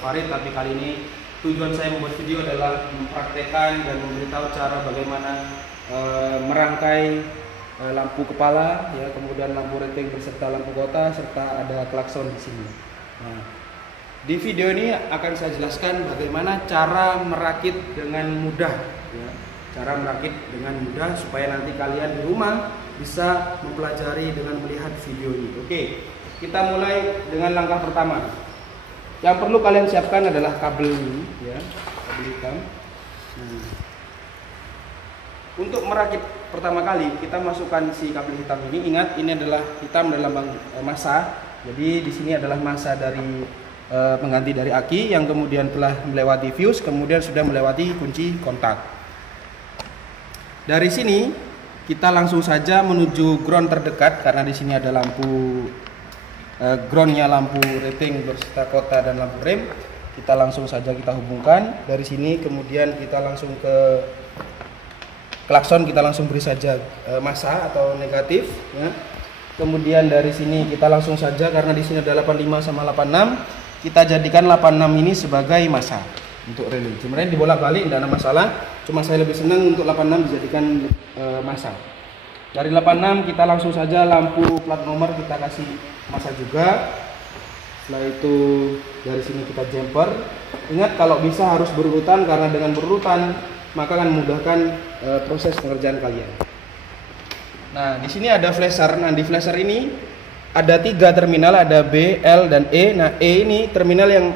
Farid, tapi kali ini tujuan saya membuat video adalah mempraktekkan dan memberitahu cara bagaimana merangkai lampu kepala, ya, kemudian lampu rating beserta lampu kota, serta ada klakson di sini. Nah, di video ini akan saya jelaskan bagaimana cara merakit dengan mudah, ya. Cara merakit dengan mudah supaya nanti kalian di rumah bisa mempelajari dengan melihat video ini. Oke, kita mulai dengan langkah pertama. Yang perlu kalian siapkan adalah kabel ini, ya, kabel hitam. Untuk merakit pertama kali kita masukkan si kabel hitam ini. Ingat, ini adalah hitam dalam massa. Jadi di sini adalah massa dari pengganti dari aki yang kemudian telah melewati fuse, kemudian sudah melewati kunci kontak. Dari sini kita langsung saja menuju ground terdekat karena di sini ada lampu groundnya, lampu rating berserta kota dan lampu rem. Kita langsung saja kita hubungkan dari sini, kemudian kita langsung ke klakson, kita langsung beri saja massa atau negatif, ya. Kemudian dari sini kita langsung saja, karena di sini ada 85 sama 86, kita jadikan 86 ini sebagai massa untuk relay. Sebenarnya dibolak-balik tidak ada masalah, cuma saya lebih senang untuk 86 dijadikan massa. Dari 86 kita langsung saja lampu plat nomor kita kasih massa juga. Setelah itu dari sini kita jumper. Ingat, kalau bisa harus berurutan, karena dengan berurutan maka akan memudahkan proses pengerjaan kalian. Nah, di sini ada flasher. Nah, di flasher ini ada 3 terminal, ada B, L, dan E. Nah, E ini terminal yang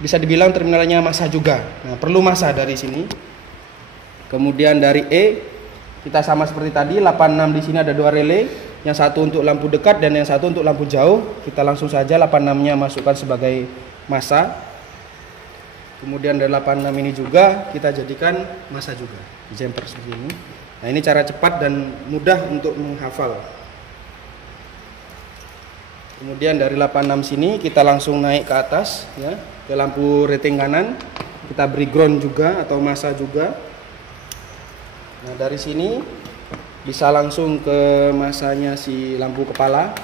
bisa dibilang terminalnya massa juga. Nah, perlu massa dari sini. Kemudian dari E kita sama seperti tadi, 86 di sini ada 2 relay, yang satu untuk lampu dekat dan yang satu untuk lampu jauh. Kita langsung saja 86-nya masukkan sebagai massa. Kemudian dari 86 ini juga kita jadikan massa juga, jumper seperti ini. Nah, ini cara cepat dan mudah untuk menghafal. Kemudian dari 86 sini kita langsung naik ke atas, ya, ke lampu rating kanan. Kita beri ground juga atau massa juga. Nah, dari sini bisa langsung ke massanya si lampu kepala.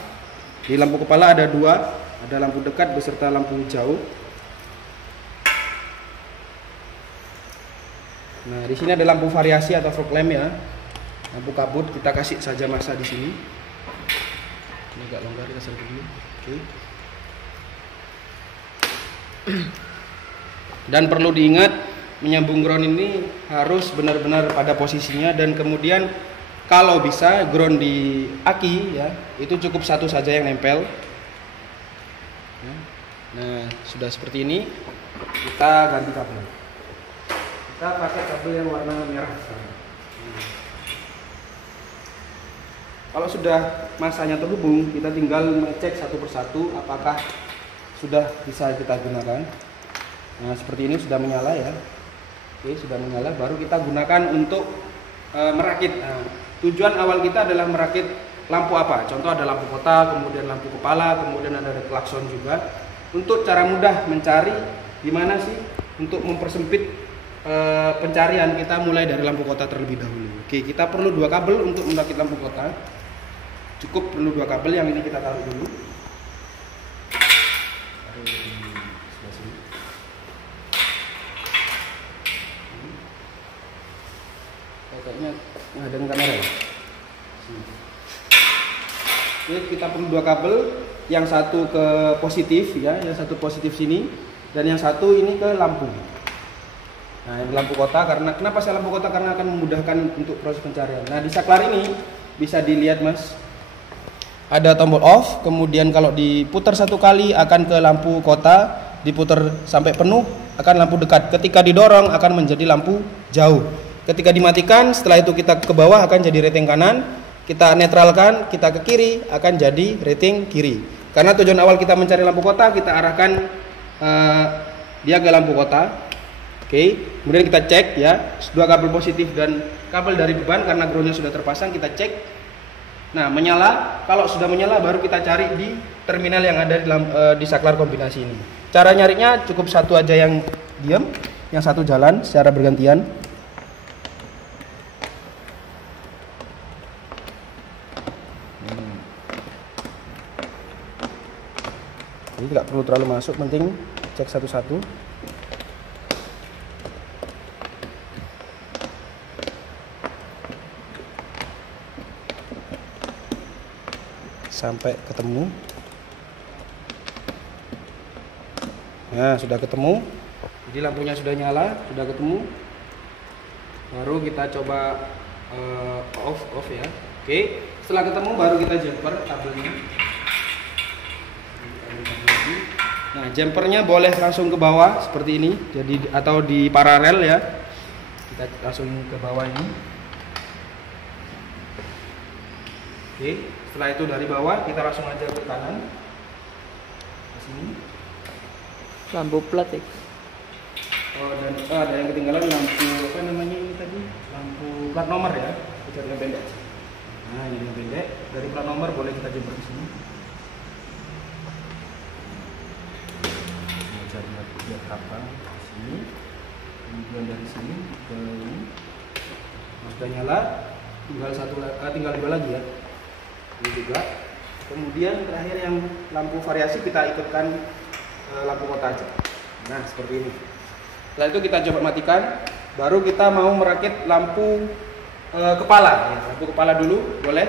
Di lampu kepala ada 2, ada lampu dekat beserta lampu jauh. Nah, di sini ada lampu variasi atau fog lamp, ya. Lampu kabut kita kasih saja massa di sini. Ini agak longgar, kita selesai dulu. Oke. Dan perlu diingat, menyambung ground ini harus benar-benar pada posisinya, dan kemudian kalau bisa ground di aki, ya, itu cukup satu saja yang nempel. Nah, sudah seperti ini, kita ganti kabel. Kita pakai kabel yang warna merah. Kalau sudah massanya terhubung, kita tinggal mengecek satu persatu apakah sudah bisa kita gunakan. Nah, seperti ini sudah menyala, ya. Oke, sudah menyala, baru kita gunakan untuk merakit. Nah, tujuan awal kita adalah merakit lampu apa? Contoh ada lampu kota, kemudian lampu kepala, kemudian ada klakson juga. Untuk cara mudah mencari gimana sih untuk mempersempit pencarian, kita mulai dari lampu kota terlebih dahulu. Oke, kita perlu 2 kabel untuk merakit lampu kota. Cukup perlu 2 kabel, yang ini kita taruh dulu. Taruh di sebelah sini. Kayaknya dengan kamera, ya. Oke, kita perlu 2 kabel, yang satu ke positif, ya, yang satu positif sini, dan yang satu ini ke lampu. Nah, ini lampu kota, karena kenapa saya lampu kota? Karena akan memudahkan untuk proses pencarian. Nah, di saklar ini bisa dilihat, Mas, ada tombol off, kemudian kalau diputar 1 kali akan ke lampu kota, diputar sampai penuh akan lampu dekat. Ketika didorong akan menjadi lampu jauh. Ketika dimatikan, setelah itu kita ke bawah akan jadi rating kanan, kita netralkan, kita ke kiri akan jadi rating kiri. Karena tujuan awal kita mencari lampu kota, kita arahkan dia ke lampu kota. Oke, kemudian kita cek, ya, 2 kabel positif dan kabel dari beban, karena groundnya sudah terpasang, kita cek. Nah, menyala. Kalau sudah menyala baru kita cari di terminal yang ada di saklar kombinasi ini. Cara nyarinya cukup satu aja yang diam, yang satu jalan secara bergantian. Ini tidak perlu terlalu masuk, penting cek satu-satu. Sampai ketemu. Nah, sudah ketemu. Jadi lampunya sudah nyala, sudah ketemu. Baru kita coba off ya. Oke, setelah ketemu baru kita jumper kabelnya. Nah, jumpernya boleh langsung ke bawah seperti ini, jadi atau di paralel ya. Kita langsung ke bawah ini. Oke, setelah itu dari bawah kita langsung aja ke kanan. Ke sini. Lampu plat ya. Oh, dan ada yang ketinggalan lampu apa namanya ini tadi? Lampu plat nomor ya. Kita yang pendek. Nah, ini yang pendek. Dari plat nomor boleh kita jumper ke sini. Cari lihat kapal di sini. Kemudian dari sini ke ini. Nah, sudah nyala. Tinggal dua lagi ya. Ini juga. Kemudian terakhir yang lampu variasi kita ikutkan lampu kota aja. Nah, seperti ini. Setelah itu kita coba matikan, baru kita mau merakit lampu kepala. Ya, lampu kepala dulu, boleh.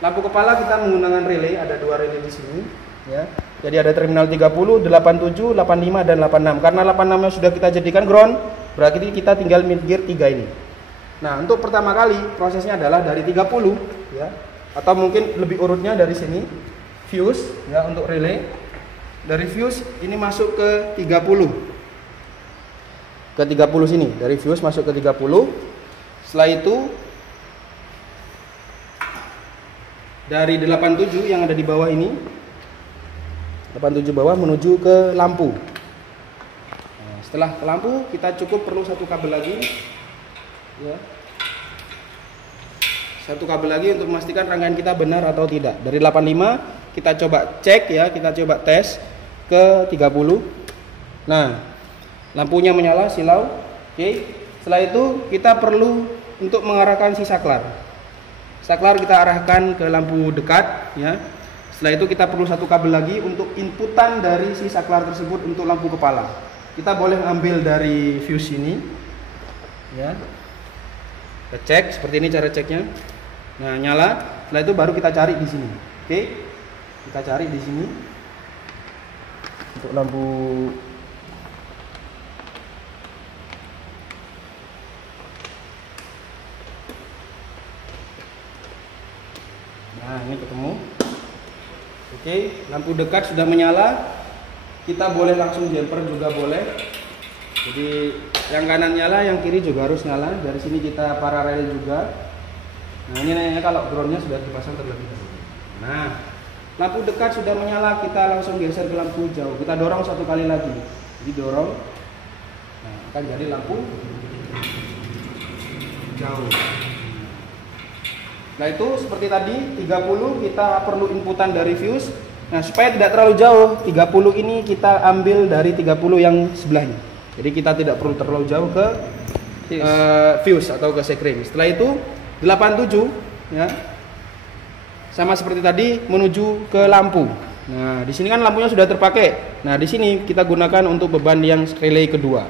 Lampu kepala kita menggunakan relay, ada dua relay di sini. Ya. Jadi ada terminal 30, 87, 85 dan 86. Karena 86-nya sudah kita jadikan ground, berarti kita tinggal mid gear 3 ini. Nah, untuk pertama kali prosesnya adalah dari 30, ya, atau mungkin lebih urutnya dari sini, fuse, ya, untuk relay. Dari fuse ini masuk ke 30. Ke 30 sini, dari fuse masuk ke 30. Setelah itu dari 87 yang ada di bawah ini, 87 bawah menuju ke lampu. Nah, setelah ke lampu kita cukup perlu satu kabel lagi, ya. Satu kabel lagi untuk memastikan rangkaian kita benar atau tidak. Dari 85 kita coba cek ya, kita coba tes ke 30. Nah, lampunya menyala silau. Oke. Setelah itu kita perlu untuk mengarahkan si saklar. Saklar kita arahkan ke lampu dekat ya. Setelah itu kita perlu satu kabel lagi untuk inputan dari si saklar tersebut untuk lampu kepala. Kita boleh ambil dari fuse ini ya. Kita cek seperti ini cara ceknya. Nah, nyala. Setelah itu baru kita cari di sini. Oke. Kita cari di sini. Untuk lampu nah, ini ketemu. Oke, lampu dekat sudah menyala. Kita boleh langsung jumper juga boleh. Jadi yang kanan nyala, yang kiri juga harus nyala. Dari sini kita paralel juga. Nah, ini nanya kalau groundnya sudah dipasang terlebih dahulu. Nah, lampu dekat sudah menyala, kita langsung geser ke lampu jauh. Kita dorong satu kali lagi. Jadi dorong. Nah, akan jadi lampu jauh. Nah, itu seperti tadi 30 kita perlu inputan dari fuse. Nah, supaya tidak terlalu jauh, 30 ini kita ambil dari 30 yang sebelahnya. Jadi kita tidak perlu terlalu jauh ke fuse atau ke sekring. Setelah itu 87 ya. Sama seperti tadi menuju ke lampu. Nah, di sini kan lampunya sudah terpakai. Nah, di sini kita gunakan untuk beban yang relay kedua.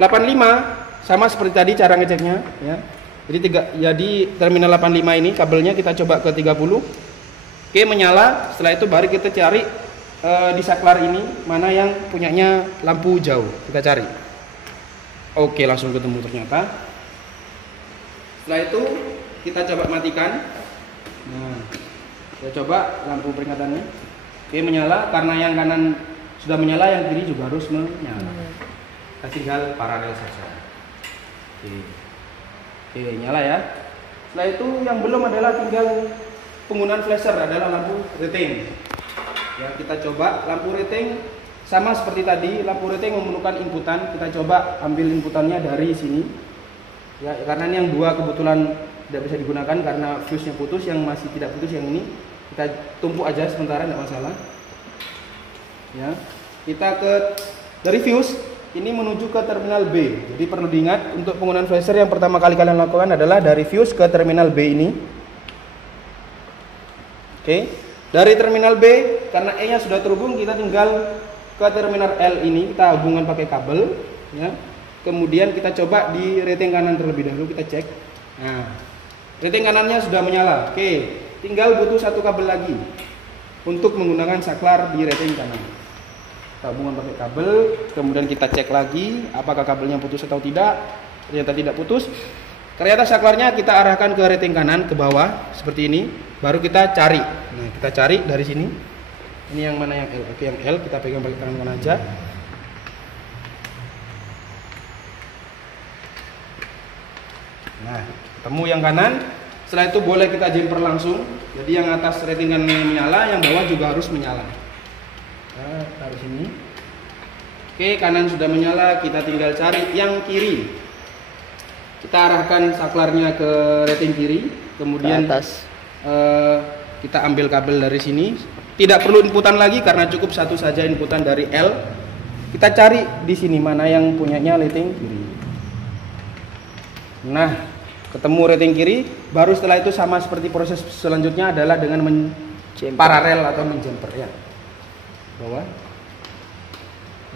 85 sama seperti tadi cara ngeceknya ya. Jadi terminal 85 ini kabelnya kita coba ke 30. Oke, menyala. Setelah itu baru kita cari di saklar ini mana yang punyanya lampu jauh. Kita cari. Oke, langsung ketemu ternyata. Setelah itu kita coba matikan. Nah, kita coba lampu peringatannya. Oke, menyala. Karena yang kanan sudah menyala, yang kiri juga harus menyala. Kita tinggal paralel saja. Oke, nyala ya. Setelah itu yang belum adalah tinggal penggunaan flasher, adalah lampu rating. Ya, kita coba lampu rating sama seperti tadi. Lampu rating memerlukan inputan. Kita coba ambil inputannya dari sini. Ya, karena ini yang dua kebetulan tidak bisa digunakan karena fuse-nya putus. Yang masih tidak putus yang ini kita tumpuk aja sementara, tidak masalah. Ya, kita dari fuse ini menuju ke terminal B. Jadi perlu diingat untuk penggunaan flasher yang pertama kali kalian lakukan adalah dari fuse ke terminal B ini. Oke. Dari terminal B, karena E nya sudah terhubung, kita tinggal ke terminal L ini, kita hubungkan pakai kabel ya. Kemudian kita coba di rating kanan terlebih dahulu, kita cek. Nah, rating kanannya sudah menyala. Oke, tinggal butuh satu kabel lagi untuk menggunakan saklar di rating kanan. Kita hubungkan pakai kabel, kemudian kita cek lagi apakah kabelnya putus atau tidak. Ternyata tidak putus. Ternyata saklarnya kita arahkan ke rating kanan ke bawah seperti ini, baru kita cari. Nah, kita cari dari sini. Ini yang mana yang L? Oke, yang L kita pegang pakai tangan kanan aja. Nah, ketemu yang kanan. Setelah itu boleh kita jumper langsung. Jadi yang atas rating kanan menyala, yang bawah juga harus menyala. Nah, taruh sini. Oke, kanan sudah menyala, kita tinggal cari yang kiri. Kita arahkan saklarnya ke rating kiri, kemudian Ke atas. Kita ambil kabel dari sini. Tidak perlu inputan lagi karena cukup satu saja inputan dari L. Kita cari di sini mana yang punyanya rating kiri. Nah, ketemu rating kiri, baru setelah itu sama seperti proses selanjutnya adalah dengan paralel atau menjumper ya. Bawah.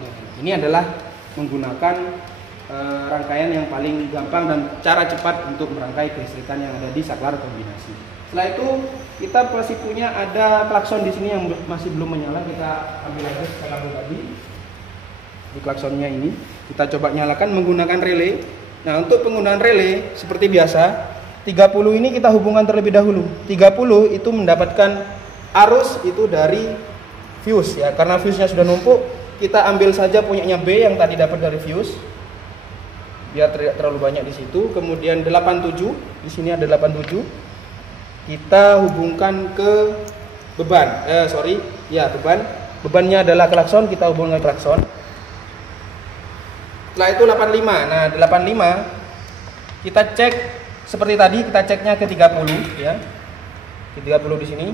Nah, ini adalah menggunakan rangkaian yang paling gampang dan cara cepat untuk merangkai kelistrikan yang ada di saklar kombinasi. Setelah itu kita masih punya ada klakson di sini yang masih belum menyala. Kita ambil aja kabel tadi. Di klaksonnya ini kita coba nyalakan menggunakan relay. Nah, untuk penggunaan relay seperti biasa, 30 ini kita hubungkan terlebih dahulu. 30 itu mendapatkan arus itu dari fuse ya. Karena fuse-nya sudah numpuk, kita ambil saja punyanya B yang tadi dapat dari fuse. Biar tidak terlalu banyak di situ. Kemudian 87, di sini ada 87. Kita hubungkan ke beban. Beban. Bebannya adalah klakson, kita hubungkan ke klakson. Setelah itu 85. Nah, 85 kita cek seperti tadi, kita ceknya ke 30 ya. Ke 30 di sini.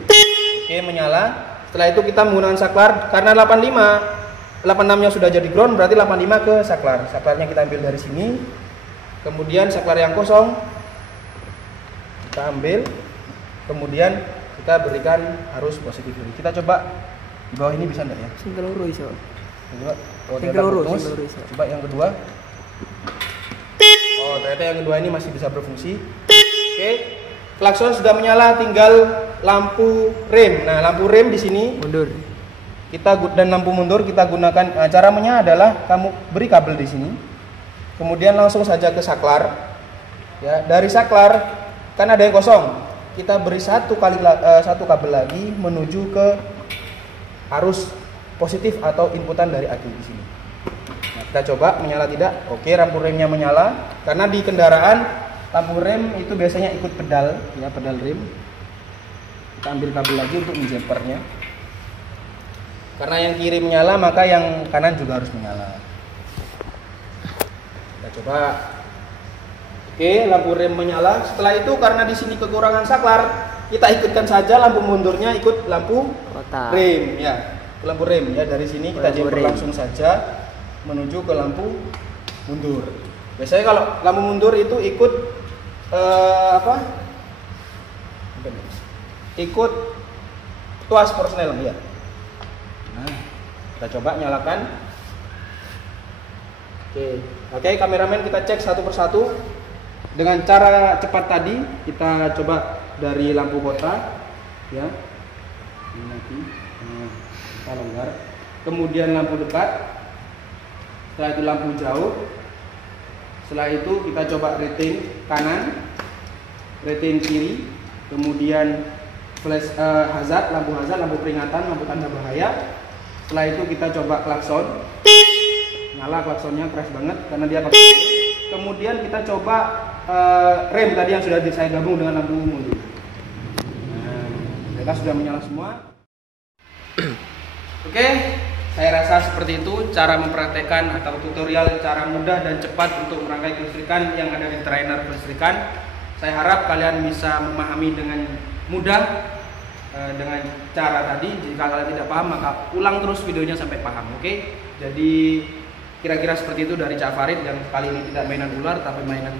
Oke, menyala. Setelah itu kita menggunakan saklar karena 86-nya sudah jadi ground, berarti 85 ke saklar. Saklarnya kita ambil dari sini. Kemudian saklar yang kosong kita ambil. Kemudian kita berikan arus positif ini. Kita coba di bawah ini bisa enggak ya? Single loro iso. Coba. Single loro iso. Coba yang kedua. Oh, ternyata yang kedua ini masih bisa berfungsi. Oke. Klakson sudah menyala, tinggal lampu rem. Nah, lampu rem di sini Mundur. dan lampu mundur kita gunakan. Nah, caranya adalah kamu beri kabel di sini, kemudian langsung saja ke saklar. Ya, dari saklar kan ada yang kosong, kita beri satu kabel lagi menuju ke arus positif atau inputan dari aki di sini. Nah, kita coba menyala tidak? Oke, lampu remnya menyala. Karena di kendaraan lampu rem itu biasanya ikut pedal, ya pedal rem. Kita ambil kabel lagi untuk menjumpernya. Karena yang kiri menyala, maka yang kanan juga harus menyala. Kita coba. Oke, lampu rem menyala. Setelah itu karena di sini kekurangan saklar, kita ikutkan saja lampu mundurnya ikut lampu Kotak. rem ya. Lampu rem ya, dari sini kita jumper langsung saja menuju ke lampu mundur. Biasanya kalau lampu mundur itu ikut ikut tuas Forsnel ya. Nah, kita coba nyalakan. Oke, kameramen kita cek satu persatu dengan cara cepat tadi. Kita coba dari lampu kota, ya. Ini nanti kita longgar. Kemudian lampu dekat. Setelah itu lampu jauh. Setelah itu kita coba rating kanan, rating kiri, kemudian flash hazard, lampu peringatan, lampu tanda bahaya. Setelah itu kita coba klakson, nyala klaksonnya keras banget karena dia pakai. Kemudian kita coba rem tadi yang sudah saya gabung dengan lampu mundur. Nah, mereka sudah menyala semua. Oke, saya rasa seperti itu cara mempraktekkan atau tutorial cara mudah dan cepat untuk merangkai kelistrikan yang ada di trainer kelistrikan. Saya harap kalian bisa memahami dengan mudah dengan cara tadi. Jika kalian tidak paham maka ulang terus videonya sampai paham. Oke, jadi Kira-kira seperti itu dari Cak Farid yang kali ini tidak mainan ular tapi mainan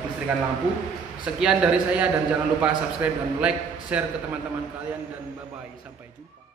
kelistrikan lampu. Sekian dari saya dan jangan lupa subscribe dan like, share ke teman-teman kalian dan bye-bye. Sampai jumpa.